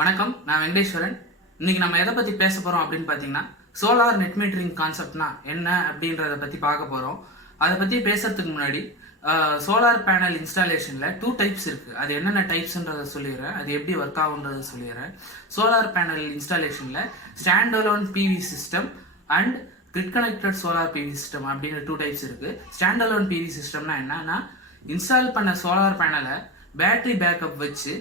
வணக்கம், நான் வெங்கடேஸ்வரன். இன்னைக்கு நம்ம எதை பத்தி பேச போறோம் அப்படின்னு பாத்தீங்கன்னா, சோலார் நெட் மீட்டரிங் கான்செப்ட்னா என்ன அப்படின்றத பத்தி பார்க்க போறோம். அதை பத்தி பேசுறதுக்கு முன்னாடி சோலார் பேனல் இன்ஸ்டாலேஷன்ல 2 டைப்ஸ் இருக்கு. அது என்னென்ன டைப்ஸ்ன்றத சொல்லிடுறேன், அது எப்படி ஒர்க் ஆகுன்றத சொல்லிடுறேன். சோலார் பேனல் இன்ஸ்டாலேஷன்ல stand alone PV system and grid connected solar PV system அப்படின்னு 2 டைப்ஸ் இருக்கு. ஸ்டாண்ட் அலோன் பிவி சிஸ்டம்னா என்னன்னா, இன்ஸ்டால் பண்ண சோலார் பேனலை பேட்டரி பேக்கப் வச்சு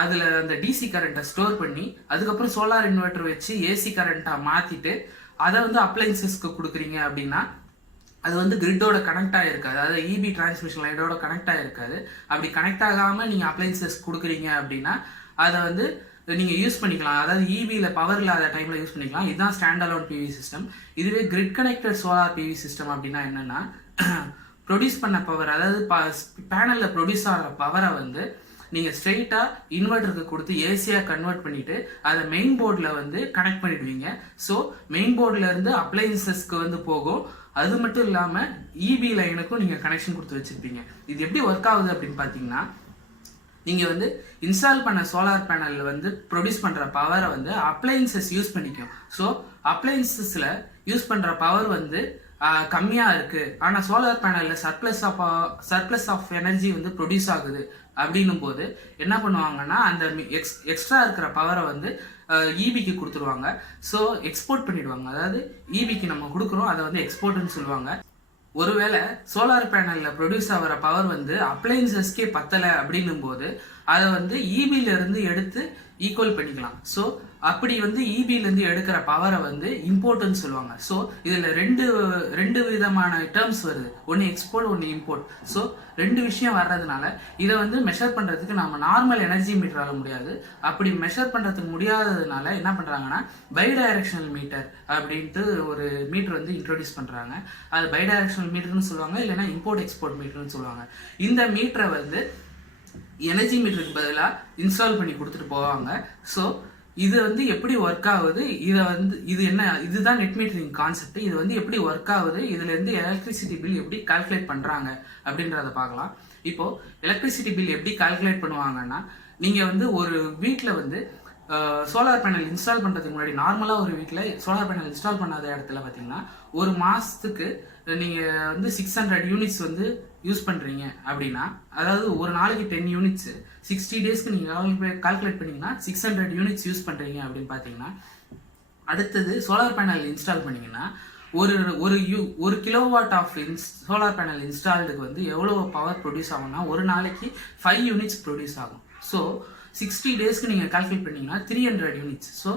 அதில் அந்த டிசி கரண்ட்டை ஸ்டோர் பண்ணி அதுக்கப்புறம் சோலார் இன்வெர்டர் வச்சு ஏசி கரண்ட்டாக மாற்றிட்டு அதை வந்து அப்ளைன்சஸ்க்கு கொடுக்குறீங்க அப்படின்னா அது வந்து கிரிட்டோட கனெக்ட் ஆகிருக்காது. அதாவது இபி டிரான்ஸ்மிஷன் லைனோட கனெக்ட் ஆகிருக்காது. அப்படி கனெக்ட் ஆகாமல் நீங்கள் அப்ளைன்சஸ் கொடுக்குறீங்க அப்படின்னா அதை வந்து நீங்கள் யூஸ் பண்ணிக்கலாம். அதாவது இபியில் பவர் இல்லாத டைமில் யூஸ் பண்ணிக்கலாம். இதுதான் ஸ்டாண்ட் அலோன் பிவி சிஸ்டம். இதுவே grid connected solar PV system அப்படின்னா என்னென்னா, ப்ரொடியூஸ் பண்ண பவர், அதாவது பேனலில் ப்ரொடியூஸ் ஆகிற பவரை வந்து நீங்கள் ஸ்ட்ரெயிட்டாக இன்வெர்டருக்கு கொடுத்து ஏசியாக கன்வெர்ட் பண்ணிவிட்டு அதை மெயின் போர்டில் வந்து கனெக்ட் பண்ணிடுவீங்க. ஸோ மெயின் போர்டில் இருந்து அப்ளைன்சஸ்க்கு வந்து போகும். அது மட்டும் இல்லாமல் இபி லைனுக்கும் நீங்கள் கனெக்ஷன் கொடுத்து வச்சுருப்பீங்க. இது எப்படி ஒர்க் ஆகுது அப்படின்னு பார்த்தீங்கன்னா, நீங்கள் வந்து இன்ஸ்டால் பண்ண சோலார் பேனலில் வந்து ப்ரொடியூஸ் பண்ணுற பவரை வந்து அப்ளைன்சஸ் யூஸ் பண்ணிக்கும். ஸோ அப்ளைன்சஸில் யூஸ் பண்ணுற பவர் வந்து கம்மியாக இருக்குது, ஆனால் சோலார் பேனலில் சர்ப்ளஸ் ஆஃப் எனர்ஜி வந்து ப்ரொடியூஸ் ஆகுது அப்படின்னும் போது என்ன பண்ணுவாங்கன்னா, அந்த எக்ஸ்ட்ரா இருக்கிற பவரை வந்து இபிக்கு கொடுத்துருவாங்க. ஸோ எக்ஸ்போர்ட் பண்ணிடுவாங்க. அதாவது இபிக்கு நம்ம கொடுக்குறோம், அதை வந்து எக்ஸ்போர்ட்னு சொல்லுவாங்க. ஒருவேளை சோலார் பேனலில் ப்ரொடியூஸ் ஆகிற பவர் வந்து அப்ளைன்சஸ்க்கே பத்தலை அப்படின்னும் போது அதை வந்து இபியிலேருந்து எடுத்து ஈக்குவல் பண்ணிக்கலாம். ஸோ அப்படி வந்து இபியிலேருந்து எடுக்கிற பவரை வந்து இம்போர்ட்னு சொல்லுவாங்க. ஸோ இதில் ரெண்டு விதமான டேர்ம்ஸ் வருது, ஒன்று எக்ஸ்போர்ட், ஒன்று இம்போர்ட். ஸோ 2 விஷயம் வர்றதுனால இதை வந்து மெஷர் பண்ணுறதுக்கு நம்ம நார்மல் எனர்ஜி மீட்டரால முடியாது. அப்படி மெஷர் பண்ணுறதுக்கு முடியாததுனால என்ன பண்ணுறாங்கன்னா, பைடைரக்ஷனல் மீட்டர் அப்படின்ட்டு ஒரு மீட்டர் வந்து இன்ட்ரோடியூஸ் பண்ணுறாங்க. அது பைடைரக்ஷனல் மீட்டர்னு சொல்லுவாங்க, இல்லைன்னா இம்போர்ட் எக்ஸ்போர்ட் மீட்டர்னு சொல்லுவாங்க. இந்த மீட்டரை வந்து எனர்ஜி மீட்டருக்கு பதிலாக இன்ஸ்டால் பண்ணி கொடுத்துட்டு போவாங்க. ஸோ இது வந்து எப்படி ஒர்க் ஆகுது, இதுதான் நெட் மீட்டரிங் கான்செப்ட். இது வந்து எப்படி ஒர்க் ஆகுது, இதுலேருந்து எலக்ட்ரிசிட்டி பில் எப்படி கால்குலேட் பண்ணுறாங்க அப்படின்றத பார்க்கலாம். இப்போது எலக்ட்ரிசிட்டி பில் எப்படி கால்குலேட் பண்ணுவாங்கன்னா, நீங்கள் வந்து ஒரு வீட்டில் வந்து சோலார் பேனல் இன்ஸ்டால் பண்ணுறதுக்கு முன்னாடி, நார்மலாக ஒரு வீட்டில் சோலார் பேனல் இன்ஸ்டால் பண்ணாத இடத்துல பார்த்தீங்கன்னா ஒரு மாதத்துக்கு நீங்கள் வந்து 600 யூனிட்ஸ் வந்து யூஸ் பண்ணுறீங்க அப்படின்னா, அதாவது ஒரு நாளைக்கு 10 யூனிட்ஸ் 60 டேஸ்க்கு நீங்கள் கால்குலேட் பண்ணிங்கன்னா 600 யூனிட்ஸ் யூஸ் பண்ணுறீங்க அப்படின்னு பார்த்தீங்கன்னா, அடுத்தது சோலார் பேனல் இன்ஸ்டால் பண்ணிங்கன்னா ஒரு கிலோவாட் ஆஃப் சோலார் பேனல் இன்ஸ்டால்டுக்கு வந்து எவ்வளோ பவர் ப்ரொடியூஸ் ஆகும்னா ஒரு நாளைக்கு 5 யூனிட்ஸ் ப்ரொடியூஸ் ஆகும். ஸோ 60 டேஸ்க்கு நீங்கள் கால்குலேட் பண்ணிங்கன்னா 300 யூனிட்ஸ். ஸோ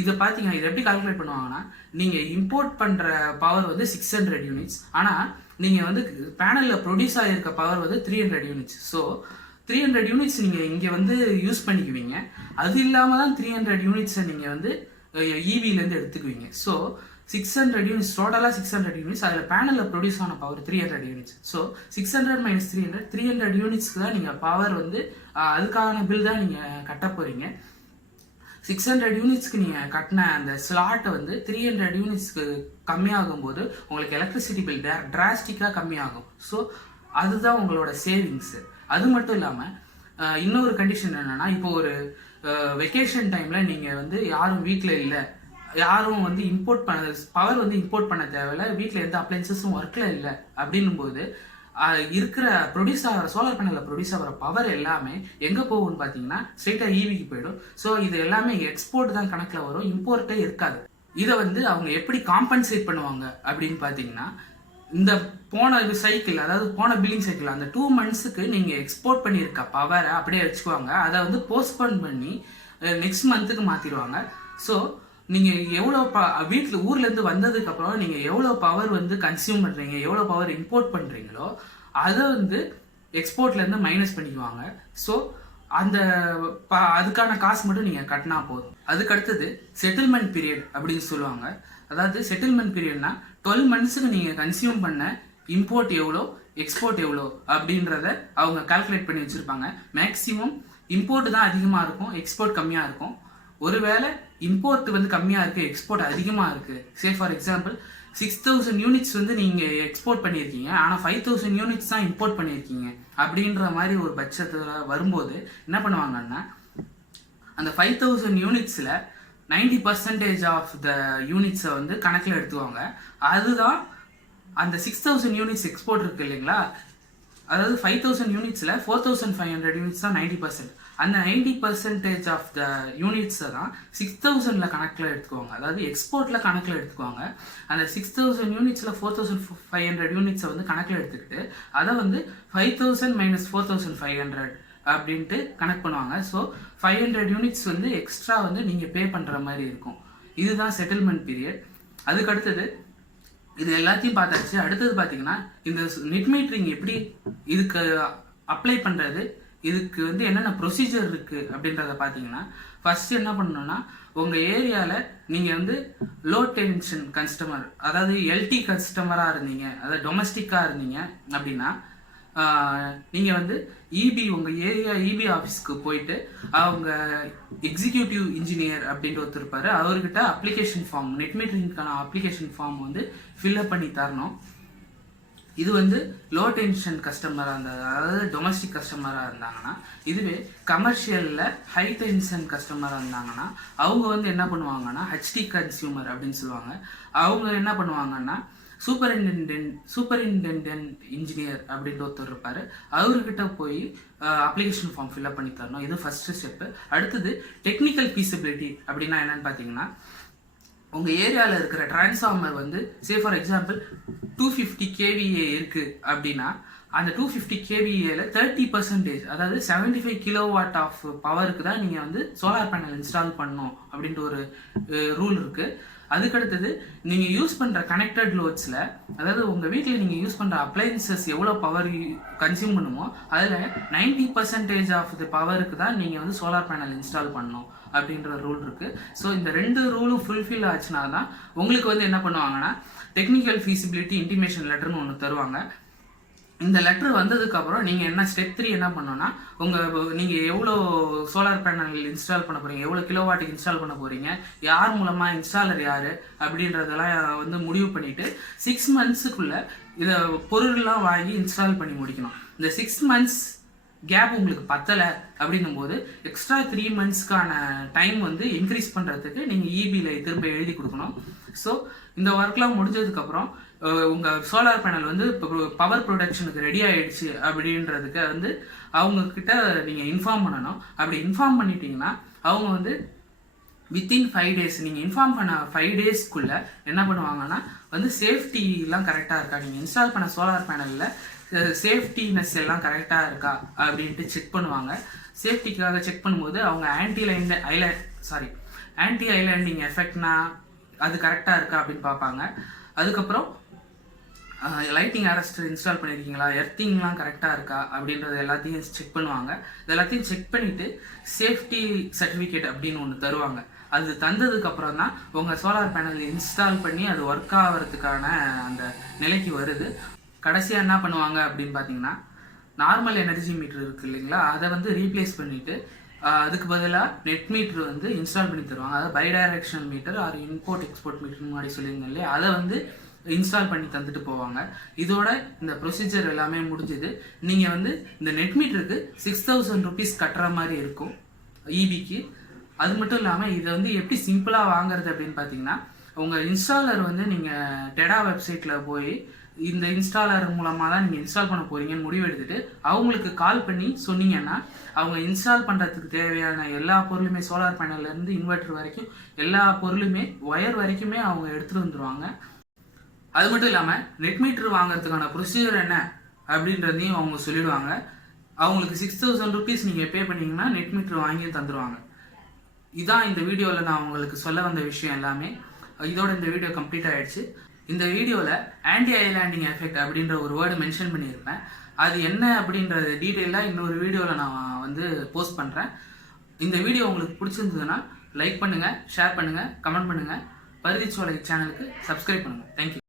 இதை பார்த்தீங்கன்னா, இதை எப்படி கால்குலேட் பண்ணுவாங்கன்னா, நீங்கள் இம்போர்ட் பண்ணுற பவர் வந்து 600 யூனிட்ஸ், ஆனால் நீங்கள் வந்து பேனலில் ப்ரொடியூஸ் ஆகிருக்க பவர் வந்து 300 யூனிட்ஸ். ஸோ 300 யூனிட்ஸ் நீங்கள் இங்கே வந்து யூஸ் பண்ணிக்குவீங்க. அது இல்லாமல் தான் 300 யூனிட்ஸை நீங்கள் வந்து இபியிலேருந்து எடுத்துக்குவீங்க. ஸோ 600 யூனிட்ஸ், டோட்டலாக 600 யூனிட்ஸ், அதில் பேனலில் ப்ரொடியூஸ் ஆன பவர் 300 யூனிட்ஸ். ஸோ 600 - 300 யூனிட்ஸ்க்கு தான் நீங்கள் பவர் வந்து அதுக்கான பில் தான் நீங்கள் கட்ட போகிறீங்க. 600 யூனிட்ஸ்க்கு நீங்கள் கட்டின அந்த ஸ்லாட்டை வந்து 300 யூனிட்ஸ்க்கு கம்மியாகும் போது உங்களுக்கு எலக்ட்ரிசிட்டி பில் டிராஸ்டிக்காக கம்மியாகும். ஸோ அதுதான் உங்களோட சேவிங்ஸு. அது மட்டும் இல்லாமல் இன்னொரு கண்டிஷன் என்னென்னா, இப்போ ஒரு வெக்கேஷன் டைமில் நீங்கள் வந்து யாரும் வீட்டில் இல்லை, யாரும் வந்து பவர் வந்து இம்போர்ட் பண்ண தேவையில்லை, வீட்டில் எந்த அப்ளைன்சஸும் ஒர்க்கில் இல்லை அப்படின்னும் போது இருக்கிற ப்ரொடியூஸ் ஆகிற சோலார் பேனலில் ப்ரொடியூஸ் ஆகிற பவர் எல்லாமே எங்கே போகும்னு பார்த்தீங்கன்னா ஸ்ட்ரெயிட்டாக இபிக்கு போயிடும். ஸோ இது எல்லாமே எக்ஸ்போர்ட் தான் கணக்கில் வரும், இம்போர்ட்டே இருக்காது. இதை வந்து அவங்க எப்படி காம்பன்சேட் பண்ணுவாங்க அப்படின்னு பார்த்தீங்கன்னா, இந்த போன சைக்கிள், அதாவது போன பில்லிங் சைக்கிள், அந்த 2 மந்த்ஸுக்கு நீங்கள் எக்ஸ்போர்ட் பண்ணியிருக்க பவரை அப்படியே வச்சுக்குவாங்க. அதை வந்து போஸ்ட்போன் பண்ணி நெக்ஸ்ட் மந்த்துக்கு மாற்றிடுவாங்க. ஸோ நீங்கள் எவ்வளோ வீட்டில் ஊர்லேருந்து வந்ததுக்கப்புறம் நீங்கள் எவ்வளோ பவர் வந்து கன்சியூம் பண்ணுறீங்க, எவ்வளோ பவர் இம்போர்ட் பண்ணுறீங்களோ அதை வந்து எக்ஸ்போர்ட்லேருந்து மைனஸ் பண்ணிக்குவாங்க. ஸோ அதுக்கான காசு மட்டும் நீங்கள் கட்டினா போதும். அதுக்கடுத்தது செட்டில்மெண்ட் பீரியட் அப்படின்னு சொல்லுவாங்க. அதாவது செட்டில்மெண்ட் பீரியட்னா 12 மந்த்ஸுக்கு நீங்கள் கன்சியூம் பண்ண இம்போர்ட் எவ்வளோ, எக்ஸ்போர்ட் எவ்வளோ அப்படின்றத அவங்க கால்குலேட் பண்ணி வச்சுருப்பாங்க. மேக்ஸிமம் இம்போர்ட் தான் அதிகமாக இருக்கும், எக்ஸ்போர்ட் கம்மியாக இருக்கும். ஒருவேளை இம்போர்ட் வந்து கம்மியாக இருக்குது, எக்ஸ்போர்ட் அதிகமாக இருக்குது, சே ஃபார் எக்ஸாம்பிள் 6000 யூனிட்ஸ் வந்து நீங்கள் எக்ஸ்போர்ட் பண்ணியிருக்கீங்க, ஆனால் 5000 யூனிட்ஸ் தான் இம்போர்ட் பண்ணியிருக்கீங்க அப்படின்ற மாதிரி ஒரு பட்சத்தில் வரும்போது என்ன பண்ணுவாங்கன்னா, அந்த 5000 யூனிட்ஸில் 90% ஆஃப் த யூனிட்ஸை வந்து கணக்கில் எடுத்துவாங்க. அதுதான் அந்த 6000 யூனிட்ஸ் எக்ஸ்போர்ட் இருக்கு இல்லைங்களா, அதாவது 5000 யூனிட்ஸில் 4500 யூனிட்ஸ் தான் 90%. அந்த 90% ஆஃப் த யூனிட்ஸை தான் 6000ல் கணக்கில் எடுத்துக்குவாங்க, அதாவது எக்ஸ்போர்ட்டில் கணக்கில் எடுத்துக்குவாங்க. அந்த 6000 யூனிட்ஸில் 4500 யூனிட்ஸை வந்து கணக்கில் எடுத்துக்கிட்டு அதை வந்து 5000 - 4500 அப்படின்ட்டு கனெக்ட் பண்ணுவாங்க. ஸோ 500 யூனிட்ஸ் வந்து எக்ஸ்ட்ரா வந்து நீங்கள் பே பண்ணுற மாதிரி இருக்கும். இதுதான் செட்டில்மெண்ட் பீரியட். அதுக்கு அடுத்தது இது எல்லாத்தையும் பார்த்தாச்சு. அடுத்தது பார்த்தீங்கன்னா இந்த நெட் மீட்டரிங் எப்படி இதுக்கு அப்ளை பண்ணுறது, இதுக்கு வந்து என்னென்ன ப்ரொசீஜர் இருக்குது அப்படின்றத பார்த்தீங்கன்னா, ஃபஸ்ட்டு என்ன பண்ணணும்னா, உங்கள் ஏரியாவில் நீங்கள் வந்து லோ டென்ஷன் கஸ்டமர், அதாவது எல்டி கஸ்டமராக இருந்தீங்க, அதாவது டொமஸ்டிக்காக இருந்தீங்க அப்படின்னா நீங்கள் வந்து உங்கள் ஏரியா இபி ஆஃபீஸ்க்கு போயிட்டு அவங்க எக்ஸிக்யூட்டிவ் இன்ஜினியர் அப்படின்ட்டு ஒருத்தர் இருப்பார், அவர்கிட்ட அப்ளிகேஷன் ஃபார்ம், நெட் மீட்டரிங்கான அப்ளிகேஷன் ஃபார்ம் வந்து ஃபில்அப் பண்ணி தரணும். இது வந்து லோ டென்ஷன் கஸ்டமராக அதாவது டொமஸ்டிக் கஸ்டமராக இருந்தாங்கன்னா. இதுவே கமர்ஷியலில் ஹை டென்ஷன் கஸ்டமராக இருந்தாங்கன்னா அவங்க வந்து என்ன பண்ணுவாங்கன்னா ஹெச்டி கன்சியூமர் அப்படின்னு சொல்லுவாங்க. அவங்க என்ன பண்ணுவாங்கன்னா சூப்பரிண்டென்டென்ட் இன்ஜினியர் அப்படின்ற ஒருத்தர் இருப்பார், அவர்கிட்ட போய் அப்ளிகேஷன் ஃபார்ம் ஃபில்அப் பண்ணி தரணும். இது ஃபஸ்ட்டு ஸ்டெப்பு. அடுத்தது டெக்னிக்கல் ஃபீஸிபிலிட்டி அப்படின்னா என்னென்னு பார்த்தீங்கன்னா, உங்கள் ஏரியாவில் இருக்கிற டிரான்ஸ்ஃபார்மர் வந்து ஃபார் எக்ஸாம்பிள் 250 kVA இருக்குது அப்படின்னா அந்த 250 kVAல 30%, அதாவது 75 kW ஆஃப் பவருக்கு தான் நீங்கள் வந்து சோலார் பேனல் இன்ஸ்டால் பண்ணணும் அப்படின்ட்டு ஒரு ரூல் இருக்குது. அதுக்கடுத்தது நீங்கள் யூஸ் பண்ணுற கனெக்டட் லோட்ஸில், அதாவது உங்கள் வீட்டில் நீங்கள் யூஸ் பண்ணுற அப்ளையன்சஸ் எவ்வளோ பவர் கன்சியூம் பண்ணுமோ அதில் 90% ஆஃப் தி பவருக்கு தான் நீங்கள் வந்து சோலார் பேனல் இன்ஸ்டால் பண்ணணும் அப்படின்ற ரூல் இருக்குது. ஸோ இந்த 2 ரூலும் ஃபுல்ஃபில் ஆச்சுன்னா தான் உங்களுக்கு வந்து என்ன பண்ணுவாங்கன்னா டெக்னிக்கல் ஃபீஸிபிலிட்டி இன்டிமேஷன் லெட்டர்னு ஒன்று தருவாங்க. இந்த லெட்டர் வந்ததுக்கப்புறம் நீங்கள் என்ன ஸ்டெப் 3 என்ன பண்ணணும்னா, நீங்கள் எவ்வளோ சோலார் பேனல் இன்ஸ்டால் பண்ண போகிறீங்க, எவ்வளோ கிலோவாட்டுக்கு இன்ஸ்டால் பண்ண போகிறீங்க, யார் மூலமாக இன்ஸ்டாலர் யார் அப்படின்றதெல்லாம் வந்து முடிவு பண்ணிவிட்டு 6 மந்த்ஸுக்குள்ளே இதை பொருள்லாம் வாங்கி இன்ஸ்டால் பண்ணி முடிக்கணும். இந்த 6 மந்த்ஸ் கேப் உங்களுக்கு பத்தலை அப்படின்னும் போது எக்ஸ்ட்ரா 3 மந்த்ஸ்க்கான டைம் வந்து இன்க்ரீஸ் பண்ணுறதுக்கு நீங்கள் இபியில் திரும்ப எழுதி கொடுக்கணும். ஸோ இந்த ஒர்க்லாம் முடிஞ்சதுக்கப்புறம் உங்கள் சோலார் பேனல் வந்து இப்போ பவர் ப்ரொடக்ஷனுக்கு ரெடி ஆகிடுச்சு அப்படின்றதுக்கு வந்து அவங்கக்கிட்ட நீங்கள் இன்ஃபார்ம் பண்ணணும். அப்படி இன்ஃபார்ம் பண்ணிட்டீங்கன்னா அவங்க வந்து வித்தின் 5 days, நீங்கள் இன்ஃபார்ம் பண்ண 5 daysக்குள்ளே என்ன பண்ணுவாங்கன்னா வந்து சேஃப்டிலாம் கரெக்டாக இருக்கா, நீங்கள் இன்ஸ்டால் பண்ண சோலார் பேனலில் சேஃப்டினஸ் எல்லாம் கரெக்டாக இருக்கா அப்படின்ட்டு செக் பண்ணுவாங்க. சேஃப்டிக்காக செக் பண்ணும்போது அவங்க ஆன்டி ஐலாண்டிங் எஃபெக்ட்னா அது கரெக்டாக இருக்கா அப்படின்னு பார்ப்பாங்க. அதுக்கப்புறம் லைட்டிங் அரெஸ்டர் இன்ஸ்டால் பண்ணியிருக்கீங்களா, எர்த்திங்லாம் கரெக்டாக இருக்கா அப்படின்றது எல்லாத்தையும் செக் பண்ணுவாங்க. இது எல்லாத்தையும் செக் பண்ணிவிட்டு சேஃப்டி சர்டிஃபிகேட் அப்படின்னு ஒன்று தருவாங்க. அது தந்ததுக்கப்புறம் தான் உங்கள் சோலார் பேனல் இன்ஸ்டால் பண்ணி அது ஒர்க் ஆகிறதுக்கான அந்த நிலைக்கு வருது. கடைசியாக என்ன பண்ணுவாங்க அப்படின்னு பார்த்தீங்கன்னா, நார்மல் எனர்ஜி மீட்டர் இருக்குது இல்லைங்களா, அதை வந்து ரீப்ளேஸ் பண்ணிவிட்டு அதுக்கு பதிலாக நெட் மீட்ரு வந்து இன்ஸ்டால் பண்ணி தருவாங்க. அதாவது bidirectional meter or import export meter முன்னாடி சொல்லியிருந்தேன் இல்லையா, அதை வந்து இன்ஸ்டால் பண்ணி தந்துட்டு போவாங்க. இதோட இந்த ப்ரொசீஜர் எல்லாமே முடிஞ்சுது. நீங்கள் வந்து இந்த நெட் மீட்டருக்கு 6000 rupees கட்டுற மாதிரி இருக்கும் இபிக்கு. அது மட்டும் இல்லாமல் இதை வந்து எப்படி சிம்பிளாக வாங்குறது அப்படின்னு பார்த்தீங்கன்னா, உங்கள் இன்ஸ்டாலர் வந்து நீங்கள் டெடா வெப்சைட்டில் போய் இந்த இன்ஸ்டாலர் மூலமாக தான் நீங்கள் இன்ஸ்டால் பண்ண போகிறீங்கன்னு முடிவு எடுத்துகிட்டு அவங்களுக்கு கால் பண்ணி சொன்னீங்கன்னா அவங்க இன்ஸ்டால் பண்ணுறதுக்கு தேவையான எல்லா பொருளுமே, சோலார் பேனல்லேருந்து இன்வெர்டர் வரைக்கும் எல்லா பொருளுமே, ஒயர் வரைக்குமே அவங்க எடுத்துகிட்டு வந்துடுவாங்க. அது மட்டும் இல்லாமல் நெட் மீட்டர் வாங்குறதுக்கான ப்ரொசீஜர் என்ன அப்படின்றதையும் அவங்க சொல்லிடுவாங்க. அவங்களுக்கு 6000 rupees நீங்கள் பே பண்ணிங்கன்னா நெட் மீட்டர் வாங்கி தந்துடுவாங்க. இதான் இந்த வீடியோவில் நான் உங்களுக்கு சொல்ல வந்த விஷயம் எல்லாமே. இதோட இந்த வீடியோ கம்ப்ளீட் ஆகிடுச்சு. இந்த வீடியோவில் ஆன்டி ஐலாண்டிங் எஃபெக்ட் அப்படின்ற ஒரு வேர்டு மென்ஷன் பண்ணியிருப்பேன். அது என்ன அப்படின்றது டீட்டெயிலாக இன்னொரு வீடியோவில் நான் வந்து போஸ்ட் பண்ணுறேன். இந்த வீடியோ உங்களுக்கு பிடிச்சிருந்ததுன்னா லைக் பண்ணுங்கள், ஷேர் பண்ணுங்கள், கமெண்ட் பண்ணுங்கள். பருத்திச்சோலை சேனலுக்கு சப்ஸ்கிரைப் பண்ணுங்கள். தேங்க்யூ.